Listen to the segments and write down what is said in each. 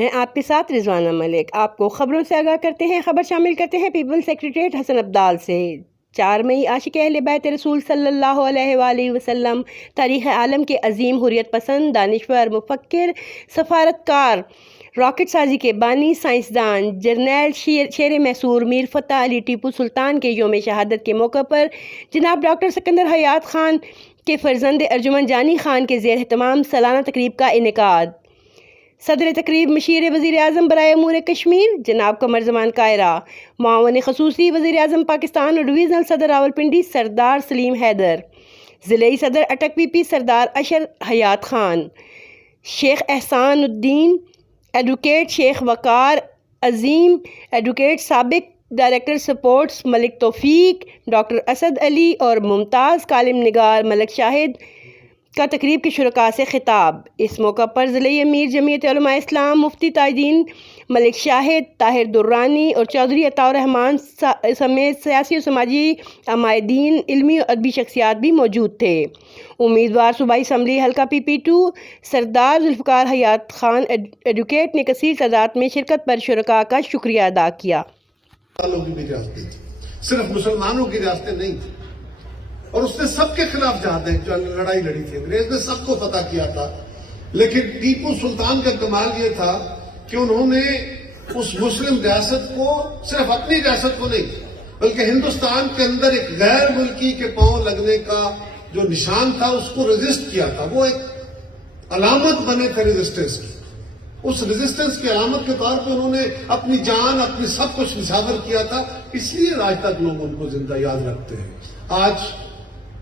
میں آپ کے ساتھ رضوانہ ملک آپ کو خبروں سے آگاہ کرتے ہیں۔ خبر شامل کرتے ہیں پیپلز سیکریٹریٹ حسن ابدال سے۔ 4 مئی عاشق اہل بیت رسول صلی اللہ علیہ وآلہ وسلم، تاریخ عالم کے عظیم، حریت پسند، دانشور، مفکر، سفارتکار، راکٹ سازی کے بانی، سائنسدان، جرنیل، شیر محصور میر فتح علی ٹیپو سلطان کے یوم شہادت کے موقع پر جناب ڈاکٹر سکندر حیات خان کے فرزند ارجمن جانی خان کے زیر اہتمام سالانہ تقریب کا انعقاد۔ صدر تقریب مشیر وزیر اعظم برائے امور کشمیر جناب قمر زمان کائرہ، معاون خصوصی وزیر اعظم پاکستان اور ڈویژنل صدر راولپنڈی سردار سلیم حیدر، ضلعی صدر اٹک وی پی سردار اشر حیات خان، شیخ احسان الدین، ایڈوکیٹ شیخ وقار عظیم، ایڈوکیٹ سابق ڈائریکٹر سپورٹس ملک توفیق، ڈاکٹر اسد علی اور ممتاز کالم نگار ملک شاہد کا تقریب کے شرکاء سے خطاب۔ اس موقع پر ضلعی امیر جمعیت علماء اسلام مفتی تاج الدین ملک شاہد، طاہر درانی اور چودھری عطاء الرحمان سمیت سیاسی و سماجی عمائدین، علمی اور ادبی شخصیات بھی موجود تھے۔ امیدوار صوبائی اسمبلی حلقہ PP2 سردار ذوالفقار حیات خان ایڈوکیٹ نے کثیر تعداد میں شرکت پر شرکاء کا شکریہ ادا کیا۔ صرف مسلمانوں کی ریاستیں نہیں تھی اور اس نے سب کے خلاف جو لڑائی لڑی تھی، انگریز نے سب کو فتح کیا تھا، لیکن ٹیپو سلطان کا کمال یہ تھا کہ انہوں نے اس مسلم ریاست کو، صرف اپنی ریاست کو نہیں بلکہ ہندوستان کے اندر ایک غیر ملکی کے پاؤں لگنے کا جو نشان تھا اس کو ریزسٹ کیا تھا۔ وہ ایک علامت بنے تھے ریزسٹنس کی، اس ریزسٹنس کی علامت کے طور پہ انہوں نے اپنی جان، اپنی سب کچھ نچھاور کیا تھا، اس لیے آج تک لوگ ان کو زندہ یاد رکھتے ہیں۔ آج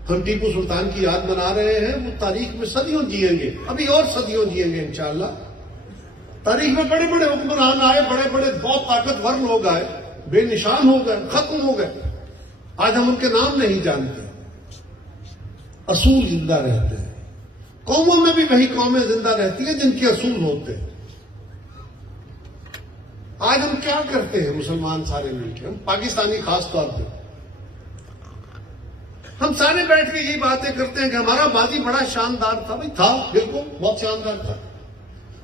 ہم ٹیپو سلطان کی یاد منا رہے ہیں، وہ تاریخ میں صدیوں جئیں گے، ابھی اور صدیوں جئیں گے انشاءاللہ۔ تاریخ میں بڑے بڑے حکمران آئے، بڑے بڑے بہت طاقتور لوگ آئے، بے نشان ہو گئے، ختم ہو گئے، آج ہم ان کے نام نہیں جانتے۔ اصول زندہ رہتے ہیں، قوموں میں بھی وہی قومیں زندہ رہتی ہیں جن کے اصول ہوتے ہیں۔ آج ہم کیا کرتے ہیں مسلمان سارے مل کے، ہم پاکستانی خاص طور پہ ہم سارے بیٹھ کے یہی باتیں کرتے ہیں کہ ہمارا ماضی بڑا شاندار تھا۔ بھائی تھا، بالکل بہت شاندار تھا۔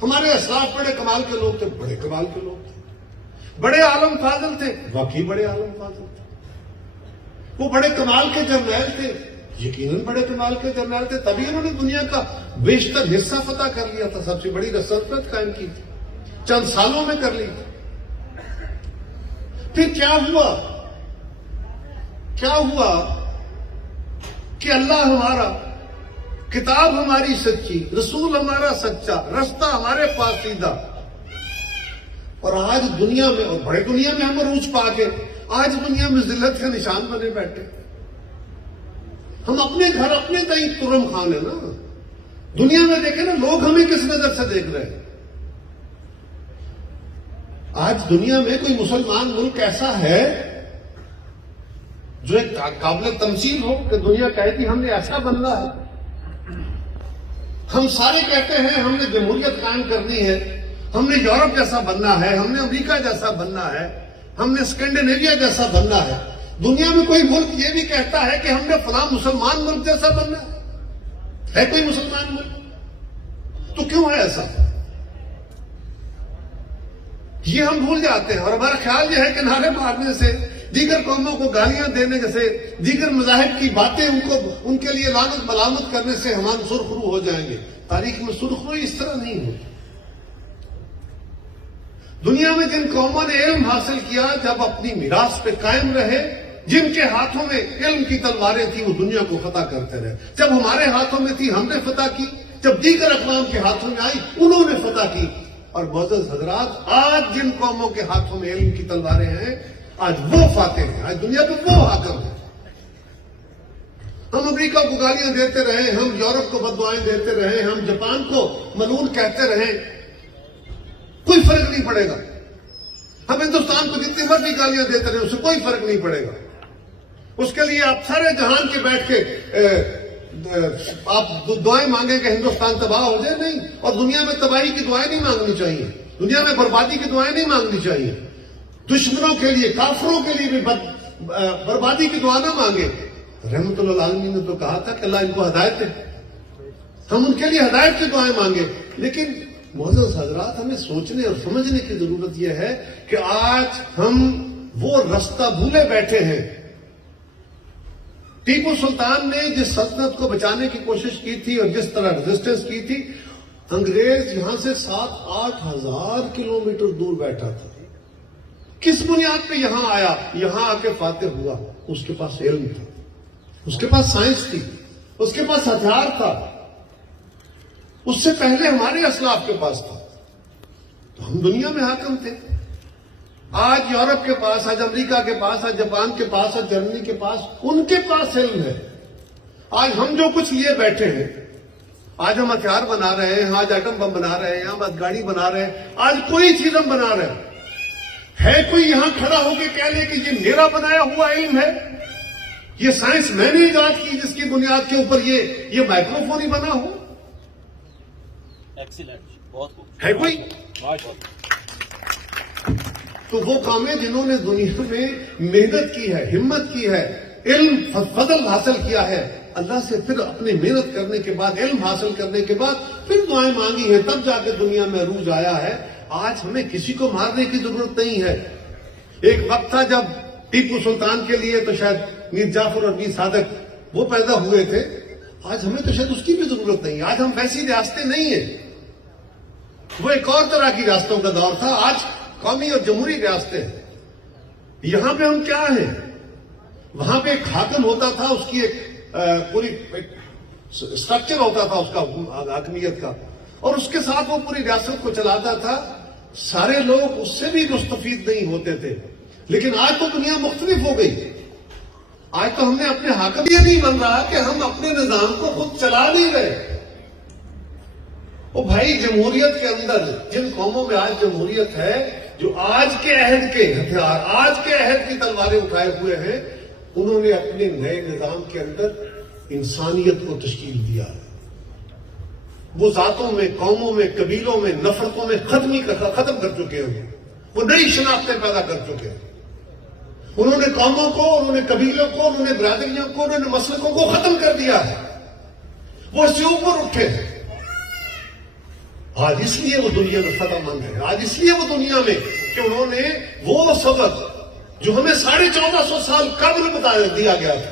ہمارے اسلاف بڑے کمال کے لوگ تھے، بڑے کمال کے لوگ تھے، بڑے عالم فاضل تھے، واقعی بڑے عالم فاضل تھے۔ وہ بڑے کمال کے جرنیل تھے، یقیناً بڑے کمال کے جرنیل تھے، تبھی انہوں نے دنیا کا بیشتر حصہ فتح کر لیا تھا، سب سے بڑی سلطنت قائم کی تھی، چند سالوں میں کر لی تھی۔ پھر کیا ہوا کہ اللہ ہمارا، کتاب ہماری سچی، رسول ہمارا سچا، رستہ ہمارے پاس سیدھا، اور آج دنیا میں، اور بڑے دنیا میں ہم عروج پا کے آج دنیا میں ذلت کا نشان بنے بیٹھے۔ ہم اپنے گھر اپنے تئیں ترم خان ہیں نا، دنیا میں دیکھیں نا لوگ ہمیں کس نظر سے دیکھ رہے ہیں۔ آج دنیا میں کوئی مسلمان ملک ایسا ہے جو ایک قابل تمثیل ہو کہ دنیا کہتی ہم نے ایسا بننا ہے؟ ہم سارے کہتے ہیں ہم نے جمہوریت قائم کرنی ہے، ہم نے یورپ جیسا بننا ہے، ہم نے امریکہ جیسا بننا ہے، ہم نے اسکینڈینیویا جیسا بننا ہے۔ دنیا میں کوئی ملک یہ بھی کہتا ہے کہ ہم نے فلاں مسلمان ملک جیسا بننا ہے کوئی مسلمان ملک؟ تو کیوں ہے ایسا؟ یہ ہم بھول جاتے ہیں، اور ہمارا خیال یہ ہے کہ نعرے مارنے سے، دیگر قوموں کو گالیاں دینے سے، دیگر مذاہب کی باتیں ان کے لیے لعنت ملامت کرنے سے ہم سرخرو ہو جائیں گے۔ تاریخ میں سرخروئی اس طرح نہیں ہوتی۔ دنیا میں جن قوموں نے علم حاصل کیا، جب اپنی میراث پہ قائم رہے، جن کے ہاتھوں میں علم کی تلواریں تھیں، وہ دنیا کو فتح کرتے رہے۔ جب ہمارے ہاتھوں میں تھی ہم نے فتح کی، جب دیگر اقوام کے ہاتھوں میں آئی انہوں نے فتح کی۔ اور معزز حضرات، آج جن قوموں کے ہاتھوں میں علم کی تلواریں ہیں، آج وہ فاتح ہیں، آج دنیا پہ وہ حاکم ہیں۔ ہم امریکہ کو گالیاں دیتے رہے، ہم یورپ کو بددعائیں دیتے رہے، ہم جاپان کو ملعون کہتے رہے، کوئی فرق نہیں پڑے گا۔ ہم ہندوستان کو جتنی مرضی گالیاں دیتے رہے، اس سے کوئی فرق نہیں پڑے گا۔ اس کے لیے آپ سارے جہان کے بیٹھ کے آپ دعائیں مانگیں کہ ہندوستان تباہ ہو جائے، نہیں۔ اور دنیا میں تباہی کی دعائیں نہیں مانگنی چاہیے، دنیا میں بربادی کی دعائیں نہیں مانگنی چاہیے۔ دشمنوں کے لیے، کافروں کے لیے بھی بربادی کی دعا نہ مانگے۔ رحمت اللہ عالمین نے تو کہا تھا کہ اللہ ان کو ہدایت دے، ہم ان کے لیے ہدایت کی دعائیں مانگے۔ لیکن معزز حضرات، ہمیں سوچنے اور سمجھنے کی ضرورت یہ ہے کہ آج ہم وہ رستہ بھولے بیٹھے ہیں. ٹیپو سلطان نے جس سلطنت کو بچانے کی کوشش کی تھی اور جس طرح ریزسٹنس کی تھی، انگریز یہاں سے 7-8 ہزار کلومیٹر دور بیٹھا تھا. کس بنیاد پہ یہاں آیا؟ یہاں آ کے فاتح ہوا. اس کے پاس علم تھا، اس کے پاس سائنس تھی، اس کے پاس ہتھیار تھا. اس سے پہلے ہمارے اسلاف کے پاس تھا. تو ہم دنیا میں حاکم تھے. آج یورپ کے پاس، آج امریکہ کے پاس، آج جاپان کے پاس، آج جرمنی کے پاس، ان کے پاس علم ہے. آج ہم جو کچھ لیے بیٹھے ہیں، آج ہم ہتھیار بنا رہے ہیں، آج ایٹم بم بنا رہے ہیں، آج گاڑی بنا رہے ہیں، آج کوئی چیز ہم بنا رہے ہیں. ہے کوئی یہاں کھڑا ہو کے کہہ لے کہ یہ میرا بنایا ہوا علم ہے، یہ سائنس میں نے ایجاد کی جس کی بنیاد کے اوپر یہ مائکرو فون ہی بنا ہو؟ ہے کوئی؟ تو وہ قومیں جنہوں نے دنیا میں محنت کی ہے، ہمت کی ہے، علم فضل حاصل کیا ہے، اللہ سے پھر اپنی محنت کرنے کے بعد، علم حاصل کرنے کے بعد پھر دعائیں مانگی ہیں، تب جا کے دنیا میں عروج آیا ہے. آج ہمیں کسی کو مارنے کی ضرورت نہیں ہے. ایک وقت تھا جب ٹیپو سلطان کے لیے تو شاید میر جعفر اور میر صادق وہ پیدا ہوئے تھے. آج ہمیں تو شاید اس کی بھی ضرورت نہیں ہے. آج ہم ویسی ریاستیں نہیں ہیں. وہ ایک اور طرح کی ریاستوں کا دور تھا. آج قومی اور جمہوری ریاستیں. یہاں پہ ہم کیا ہیں؟ وہاں پہ ایک حاکم ہوتا تھا، اس کی ایک پوری اسٹرکچر ہوتا تھا اس کا حاکمیت کا، اور اس کے ساتھ وہ پوری ریاست کو چلاتا تھا. سارے لوگ اس سے بھی مستفید نہیں ہوتے تھے. لیکن آج تو دنیا مختلف ہو گئی. آج تو ہم نے اپنے حاکم یہ نہیں بن رہا کہ ہم اپنے نظام کو خود چلا نہیں رہے. وہ بھائی جمہوریت کے اندر جن قوموں میں آج جمہوریت ہے، جو آج کے عہد کے ہتھیار، آج کے عہد کی تلواریں اٹھائے ہوئے ہیں، انہوں نے اپنے نئے نظام کے اندر انسانیت کو تشکیل دیا ہے. وہ ذاتوں میں، قوموں میں، قبیلوں میں، نفرتوں میں ختم کر چکے ہیں. وہ نئی شناختیں پیدا کر چکے ہیں. انہوں نے قوموں کو، انہوں نے قبیلوں کو، انہوں نے برادریوں کو، انہوں نے مسلکوں کو ختم کر دیا ہے. وہ اس سے اوپر اٹھے ہیں. آج اس لیے وہ دنیا میں فتح مند ہے. آج اس لیے وہ دنیا میں کہ انہوں نے وہ سبق جو ہمیں 1450 سال قبل بتا دیا گیا تھا.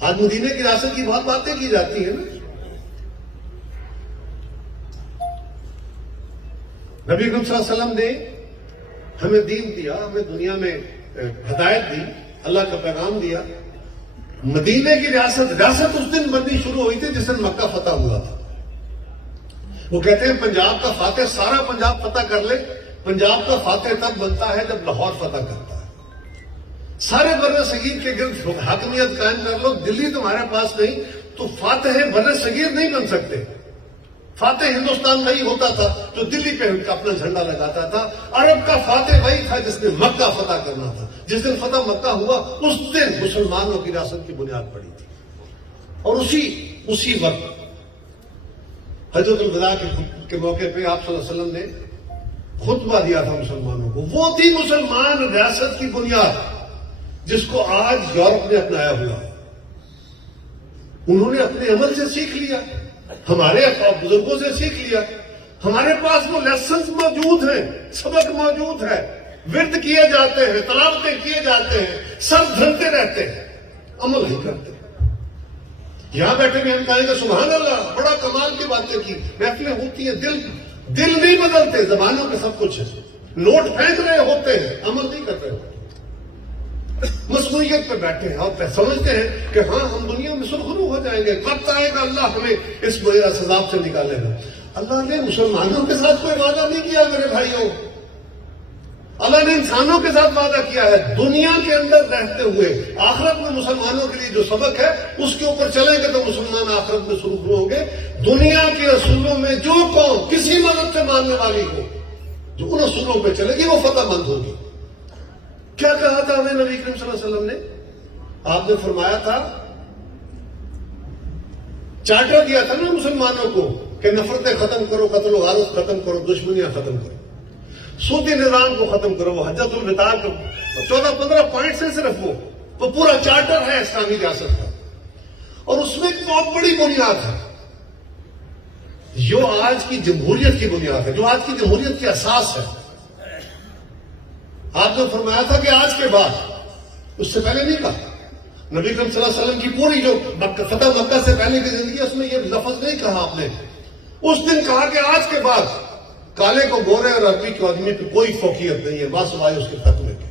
آج مدینے کی ریاست کی بہت باتیں کی جاتی ہیں نا. نبی اکرم صلی اللہ علیہ وسلم نے ہمیں دین دیا، ہمیں دنیا میں ہدایت دی، اللہ کا پیغام دیا. مدینے کی ریاست اس دن بننی شروع ہوئی تھی جس دن مکہ فتح ہوا تھا. وہ کہتے ہیں پنجاب کا فاتح سارا پنجاب فتح کر لے، پنجاب کا فاتح تب بنتا ہے جب لاہور فتح کرتا ہے. سارے بر صغیر کے گرد حاکمیت قائم کر لو، دلی تمہارے پاس نہیں تو فاتح بر صغیر نہیں بن سکتے. فاتح ہندوستان وہی ہوتا تھا جو دلی پہ اپنا جھنڈا لگاتا تھا. عرب کا فاتح وہی تھا جس نے مکہ فتح کرنا تھا. جس دن فتح مکہ ہوا اس دن مسلمانوں کی ریاست کی بنیاد پڑی تھی. اور اسی وقت حجۃ الوداع کے موقع پہ آپ صلی اللہ علیہ وسلم نے خطبہ دیا تھا مسلمانوں کو. وہ تھی مسلمان ریاست کی بنیاد جس کو آج یورپ نے اپنایا ہوا ہے. انہوں نے اپنے عمل سے سیکھ لیا، ہمارے بزرگوں سے سیکھ لیا. ہمارے پاس وہ لیسنز موجود ہیں، سبق موجود ہے، ورد کیے جاتے ہیں، تلاوتیں کیے جاتے ہیں، سر دھنتے رہتے ہیں، عمل نہیں کرتے. یہاں بیٹھے بھی ہم کہیں گے سبحان اللہ، بڑا کمال کی باتیں کی. محفلیں ہوتی ہیں، دل نہیں بدلتے. زبانوں پہ سب کچھ ہے، نوٹ پھینک رہے ہوتے ہیں، عمل نہیں کر رہے ہوتے. مصنوعیت پہ بیٹھے ہیں اور سمجھتے ہیں کہ ہاں ہم دنیا میں سرخرو ہو جائیں گے. وقت آئے گا اللہ ہمیں اس عذاب سے نکالے گا. اللہ نے مسلمانوں کے ساتھ کوئی وعدہ نہیں کیا میرے بھائیوں. اللہ نے انسانوں کے ساتھ وعدہ کیا ہے. دنیا کے اندر رہتے ہوئے آخرت میں مسلمانوں کے لیے جو سبق ہے اس کے اوپر چلیں گے تو مسلمان آخرت میں سرخرو ہوں گے. دنیا کے اصولوں میں جو قوم کسی مذہب سے ماننے والی ہو، جو ان اصولوں پہ چلے گی وہ فتح مند ہوگی. کیا کہا تھا ہمیں نبی کریم صلی اللہ علیہ وسلم نے؟ آپ نے فرمایا تھا، چارٹر دیا تھا نا مسلمانوں کو کہ نفرتیں ختم کرو، قتل و غارت ختم کرو، دشمنیاں ختم کرو، سودی نظام کو ختم کرو. وہ حجۃ الوداع کو 14-15 پوائنٹس ہیں صرف. وہ پورا چارٹر ہے اسلامی ریاست کا. اور اس میں ایک بہت بڑی بنیاد ہے. جو آج کی جمہوریت کی بنیاد ہے، جو آج کی جمہوریت کی اساس ہے. آپ نے فرمایا تھا کہ آج کے بعد، اس سے پہلے نہیں کہا. نبی کریم صلی اللہ علیہ وسلم کی پوری جو فتح مکہ سے پہلے کی زندگی ہے، اس میں یہ لفظ نہیں کہا آپ نے. اس دن کہا کہ آج کے بعد کالے کو گورے اور عربی کو آدمی پہ کوئی فوقیت نہیں ہے، بات سوائے اس کے فتوے کے.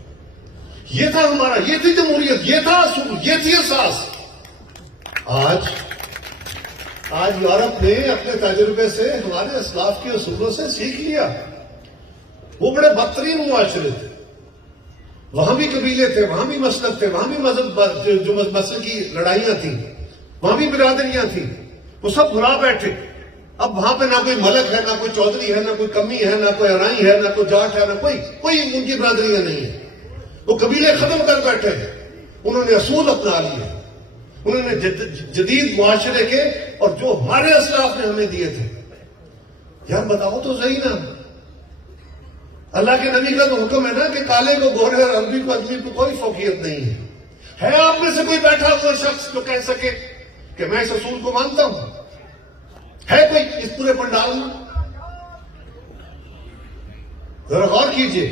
یہ تھا ہمارا، یہ تھی جمہوریت، یہ تھا اصول، یہ تھی اساس. آج یورپ نے اپنے تجربے سے ہمارے اسلاف کے اصولوں سے سیکھ لیا. وہ بڑے بدترین معاشرے تھے، وہاں بھی قبیلے تھے، وہاں بھی مسلک تھے، وہاں بھی مذہب جو مسلک کی لڑائیاں تھیں، وہاں بھی برادریاں تھیں، وہ سب بھلا بیٹھے. اب وہاں پہ نہ کوئی ملک ہے، نہ کوئی چودھری ہے، نہ کوئی کمی ہے، نہ کوئی ارائی ہے، نہ کوئی جاٹ ہے، نہ کوئی ان کی برادریاں نہیں ہیں. وہ قبیلے ختم کر بیٹھے ہیں. انہوں نے اصول اپنا لیے، انہوں نے جدید معاشرے کے اور جو ہمارے اسلاف نے ہمیں دیے تھے. یار بتاؤ تو صحیح نا، اللہ کے نبی کا تو حکم ہے نا کہ کالے کو گورے اور عربی کو آدمی کو کوئی فوقیت نہیں ہے. ہے آپ میں سے کوئی بیٹھا ہوا شخص جو کہہ سکے کہ میں اس اصول کو مانتا ہوں؟ ہے کوئی اس پورے پنڈال میں؟ ذرا غور کیجئے.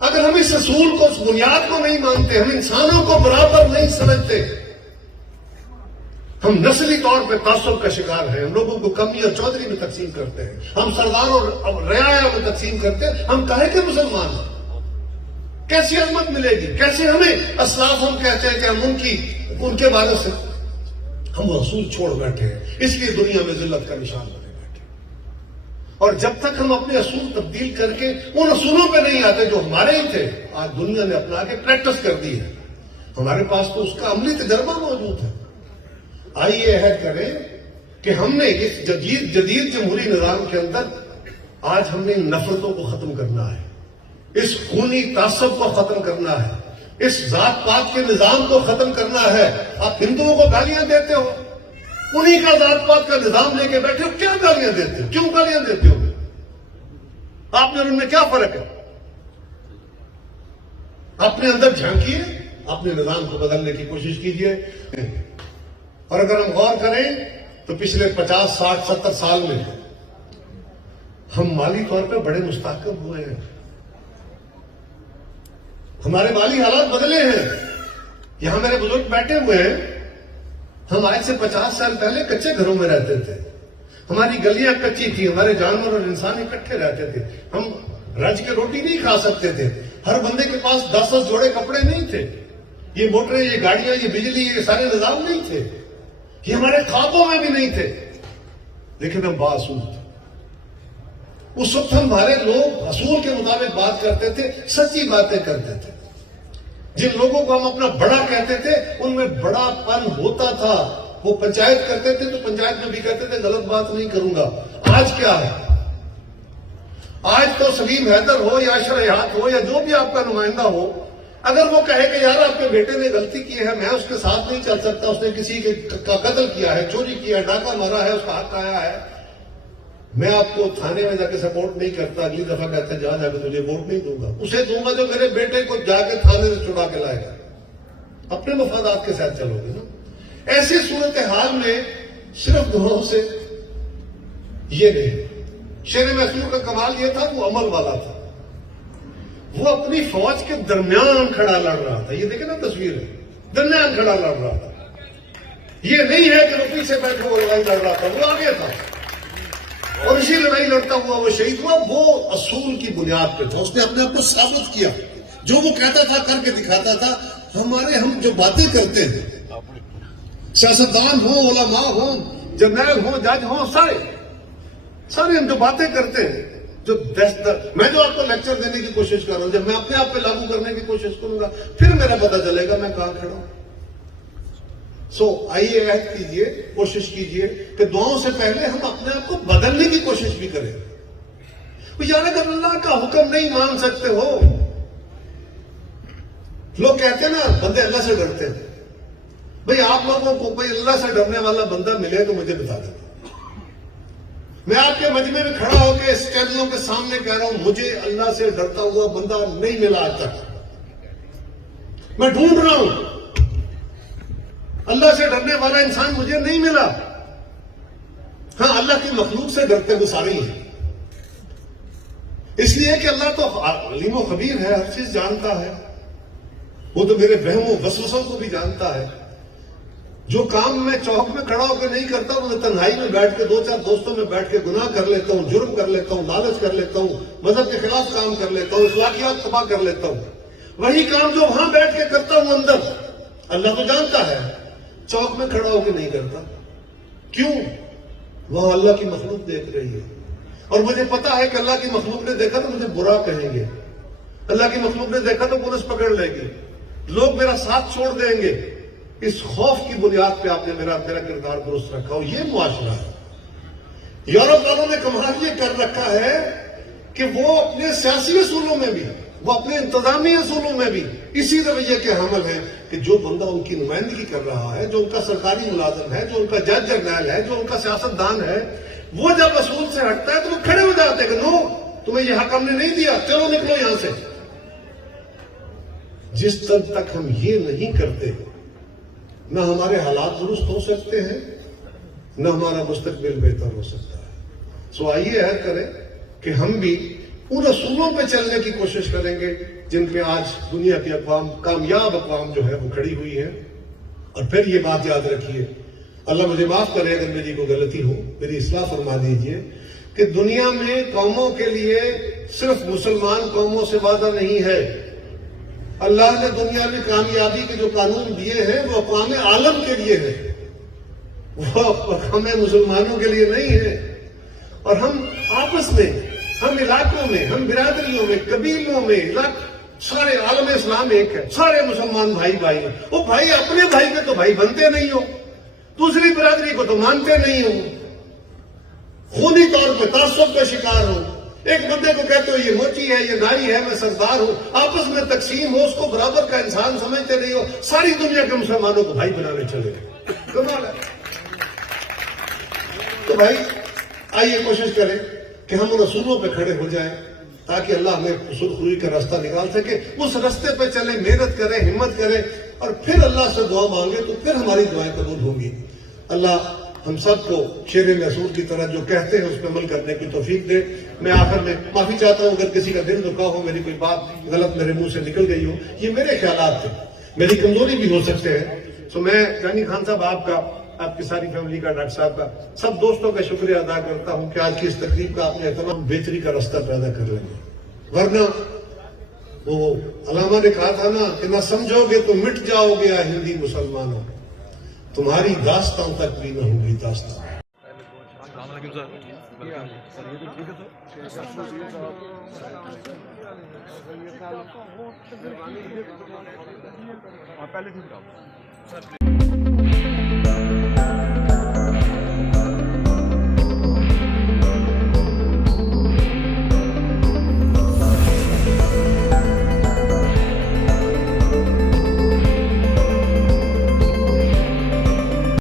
اگر ہم اس اصول کو، اس بنیاد کو نہیں مانتے، ہم انسانوں کو برابر نہیں سمجھتے، ہم نسلی طور پہ تعصب کا شکار ہیں، ہم لوگوں کو کمی اور چودھری میں تقسیم کرتے ہیں، ہم سردار اور رعایا میں تقسیم کرتے ہیں، ہم کہے کہ مسلمان ہیں. کیسی عظمت ملے گی؟ کیسے ہمیں اسلاف ہم کہتے ہیں کہ ہم ان کے بارے سے ہم وہ اصول چھوڑ بیٹھے ہیں، اس لیے دنیا میں ذلت کا نشان بنے بیٹھے. اور جب تک ہم اپنے اصول تبدیل کر کے ان اصولوں پہ نہیں آتے جو ہمارے ہی تھے، آج دنیا نے اپنا کے پریکٹس کر دی ہے، ہمارے پاس تو اس کا عملی تجربہ موجود ہے. آئیے عہد کریں کہ ہم نے اس جدید جمہوری نظام کے اندر آج ہم نے ان نفرتوں کو ختم کرنا ہے، اس خونی تعصب کو ختم کرنا ہے، اس ذات پات کے نظام کو ختم کرنا ہے. آپ ہندوؤں کو گالیاں دیتے ہو، انہی کا ذات پات کا نظام لے کے بیٹھے ہو، کیا گالیاں دیتے ہو؟ کیوں گالیاں دیتے ہو؟ آپ نے ان میں کیا فرق ہے؟ اپنے اندر جھانکیے، اپنے نظام کو بدلنے کی کوشش کیجیے. اور اگر ہم غور کریں تو پچھلے 50 60 70 سال میں ہم مالی طور پہ بڑے مستحکم ہوئے ہیں، ہمارے مالی حالات بدلے ہیں. یہاں میرے بزرگ بیٹھے ہوئے ہیں، ہم آج سے 50 سال پہلے کچے گھروں میں رہتے تھے، ہماری گلیاں کچی تھی، ہمارے جانور اور انسان اکٹھے رہتے تھے، ہم رج کے روٹی نہیں کھا سکتے تھے، ہر بندے کے پاس 10 جوڑے کپڑے نہیں تھے، یہ موٹریں، یہ گاڑیاں، یہ بجلی، یہ سارے نظام نہیں تھے، یہ ہمارے خوابوں میں بھی نہیں تھے. لیکن ہم بااصول تھے. اس وقت ہمارے لوگ اصول کے مطابق بات کرتے تھے، سچی باتیں کرتے تھے. جن لوگوں کو ہم اپنا بڑا کہتے تھے ان میں بڑا پن ہوتا تھا. وہ پنچایت کرتے تھے تو پنچایت میں بھی کہتے تھے غلط بات نہیں کروں گا. آج کیا ہے؟ آج تو سلیم حیدر ہو یا اشر حیات ہو یا جو بھی آپ کا نمائندہ ہو، اگر وہ کہے کہ یار آپ کے بیٹے نے غلطی کی ہے، میں اس کے ساتھ نہیں چل سکتا، اس نے کسی کا قتل کیا ہے، چوری کیا ہے، ڈاکہ مارا ہے، اس کا حق آیا ہے، میں آپ کو تھانے میں جا کے سپورٹ نہیں کرتا، اگلی دفعہ کہتے ہیں جا کے تجھے ووٹ نہیں دوں گا. اسے دوں گا جو میرے بیٹے کو جا کے تھانے سے چھڑا کے لائے گا. اپنے مفادات کے ساتھ چلو گے نا. ایسی صورتحال میں صرف دعاؤں سے یہ نہیں. شیر محصور کا کمال یہ تھا وہ عمل والا تھا. وہ اپنی فوج کے درمیان کھڑا لڑ رہا تھا. یہ دیکھیں نا تصویر ہے، درمیان کھڑا لڑ رہا تھا. یہ نہیں ہے کہ وہ پیچھے بیٹھے وہ لڑائی لڑ رہا تھا، وہ آگے تھا اور اسی لڑائی لڑتا ہوا وہ شہید ہوا. وہ اصول کی بنیاد پہ تھا. اس نے اپنے آپ کو ثابت کیا. جو وہ کہتا تھا کر کے دکھاتا تھا. ہم جو باتیں کرتے ہیں، سیاستدان ہوں، علماء ہوں، جرنیل ہوں، جج ہوں، سارے ہم جو باتیں کرتے ہیں، جو میں جو آپ کو لیکچر دینے کی کوشش کر رہا ہوں، جب میں اپنے آپ پہ لاگو کرنے کی کوشش کروں گا پھر میرا پتہ چلے گا میں کہاں کھڑا ہوں. آئیے عہد کیجئے، کوشش کیجئے کہ دعاؤں سے پہلے ہم اپنے آپ کو بدلنے کی کوشش بھی کریں. یار اگر اللہ کا حکم نہیں مان سکتے ہو، لوگ کہتے ہیں نا بندے اللہ سے ڈرتے ہیں. بھئی آپ لوگوں کو کوئی اللہ سے ڈرنے والا بندہ ملے تو مجھے بتا دیں. میں آپ کے مجمع میں کھڑا ہو کے اس چینلوں کے سامنے کہہ رہا ہوں مجھے اللہ سے ڈرتا ہوا بندہ نہیں ملا آج تک. میں ڈھونڈ رہا ہوں، اللہ سے ڈرنے والا انسان مجھے نہیں ملا. ہاں اللہ کی مخلوق سے ڈرتے وہ سارے ہی ہیں، اس لیے کہ اللہ تو علیم و خبیر ہے، ہر چیز جانتا ہے، وہ تو میرے وہم و وسوسوں کو بھی جانتا ہے۔ جو کام میں چوک میں کھڑا ہو کے نہیں کرتا، وہ تنہائی میں بیٹھ کے 2-4 دوستوں میں بیٹھ کے گناہ کر لیتا ہوں، جرم کر لیتا ہوں، لالچ کر لیتا ہوں، مذہب کے خلاف کام کر لیتا ہوں، اخلاقیات تباہ کر لیتا ہوں، وہی کام جو وہاں بیٹھ کے کرتا ہوں اندر، اللہ تو جانتا ہے، چوک میں کھڑا ہو کے نہیں کرتا۔ کیوں؟ وہاں اللہ کی مخلوق دیکھ رہی ہے، اور مجھے پتا ہے کہ اللہ کی مخلوق نے دیکھا تو مجھے برا کہیں گے، اللہ کی مخلوق نے دیکھا تو پولیس پکڑ لے گی، لوگ میرا ساتھ چھوڑ دیں گے۔ اس خوف کی بنیاد پہ آپ نے میرا کردار درست رکھا ہو، یہ معاشرہ ہے۔ یورپ والوں نے کمال یہ کر رکھا ہے کہ وہ اپنے سیاسی اصولوں میں بھی، وہ اپنے انتظامی اصولوں میں بھی اسی رویے کے حامل ہیں کہ جو بندہ ان کی نمائندگی کر رہا ہے، جو ان کا سرکاری ملازم ہے، جو ان کا جج جرنیل ہے، جو ان کا سیاست دان ہے، وہ جب اصول سے ہٹتا ہے تو وہ کھڑے ہو جاتے ہیں کہ نو، تمہیں یہ حق ہم نے نہیں دیا، چلو نکلو یہاں سے۔ جس تک ہم یہ نہیں کرتے، نہ ہمارے حالات درست ہو سکتے ہیں، نہ ہمارا مستقبل بہتر ہو سکتا ہے۔ سو آئیے عہد کریں کہ ہم بھی ان اصولوں پہ چلنے کی کوشش کریں گے جن پہ آج دنیا کی اقوام، کامیاب اقوام جو ہے وہ کھڑی ہوئی ہے۔ اور پھر یہ بات یاد رکھیے، اللہ مجھے معاف کرے اگر میری کوئی غلطی ہو، میری اصلاح فرما دیجئے، کہ دنیا میں قوموں کے لیے صرف مسلمان قوموں سے وعدہ نہیں ہے۔ اللہ نے دنیا میں کامیابی کے جو قانون دیے ہیں وہ اقوام عالم کے لیے ہیں، وہ اقوام مسلمانوں کے لیے نہیں ہے۔ اور ہم آپس میں، ہم علاقوں میں، ہم برادریوں میں، قبیلوں میں، سارے عالم اسلام ایک ہے، سارے مسلمان بھائی بھائی ہیں۔ وہ بھائی اپنے بھائی کے تو بھائی بنتے نہیں ہو، دوسری برادری کو تو مانتے نہیں ہو، خونی طور پہ تعصب کا شکار ہو، ایک بندے کو کہتے ہو یہ موچی ہے، یہ ناری ہے، میں سردار ہوں، آپس میں تقسیم ہو، اس کو برابر کا انسان سمجھتے نہیں ہو، ساری دنیا کے مسلمانوں کو بھائی بنانے چلے گئے، کمال ہے۔ تو بھائی آئیے کوشش کریں کہ ہم ان اصولوں پہ کھڑے ہو جائیں تاکہ اللہ ہمیں اصول خوری کا راستہ نکال سکے، اس راستے پہ چلیں، محنت کریں، ہمت کریں، اور پھر اللہ سے دعا مانگے تو پھر ہماری دعائیں قبول ہوں گی۔ اللہ ہم سب کو شیر مسعود کی طرح جو کہتے ہیں اس پہ عمل کرنے کی توفیق دے۔ میں آخر میں معافی چاہتا ہوں اگر کسی کا دل دکھا ہو، میری کوئی بات غلط میرے منہ سے نکل گئی ہو، یہ میرے خیالات تھے، میری کمزوری بھی ہو سکتے ہیں۔ سو میں جانی خان صاحب، آپ کا، آپ کی ساری فیملی کا، ڈاکٹر صاحب کا، سب دوستوں کا شکریہ ادا کرتا ہوں کہ آج کی اس تقریب کا آپ نے تمام بہتری کا راستہ پیدا کر لیں گے، ورنہ وہ علامہ نے کہا تھا نا کہ نہ سمجھو گے تو مٹ جاؤ گے ہندی مسلمانوں، تمہاری داستان تک بھی نہ ہوگی داستان۔ پہلے